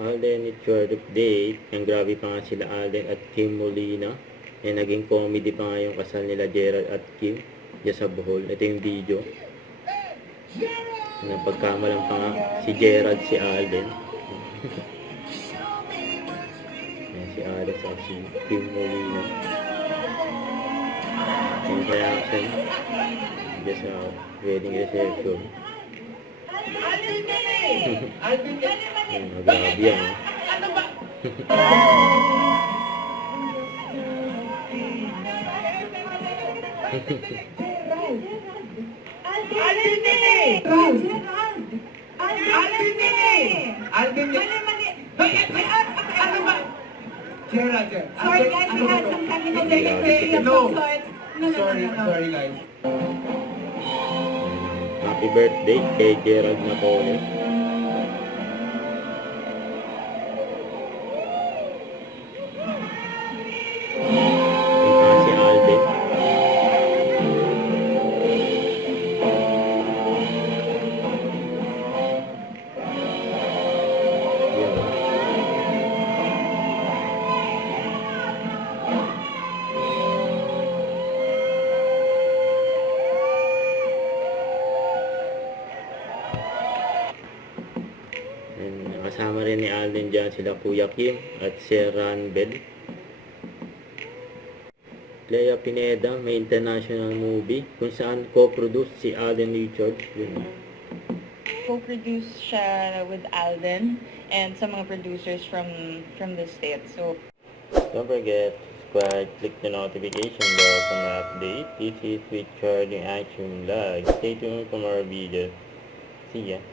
Alden Richard update. Ang grabe pa nga sila Alden at Kim Molina. Naging comedy pa nga yung kasal nila Gerald at Kim diyan sa Bohol. Ito yung video. Pagkamalang pa nga si Gerald si Alden. Si Alden at si Kim Molina. Yung reaction diyan sa wedding reception. Grabe yan. Sorry guys, we had some technical difficulties of some sort. Sorry guys. Happy birthday kay Gerald Napoleon. Si Alden. Kasama rin ni Alden dyan sila Kuya Kim at Sir Ranbel. Lea Pineda, may international movie kung saan co-produce si Alden Richards. Co-produce siya with Alden and some mga producers from the States. So Don't forget to subscribe, click the notification bell for more updates. This is Richard in Action Vlog. Stay tuned for more videos. See ya!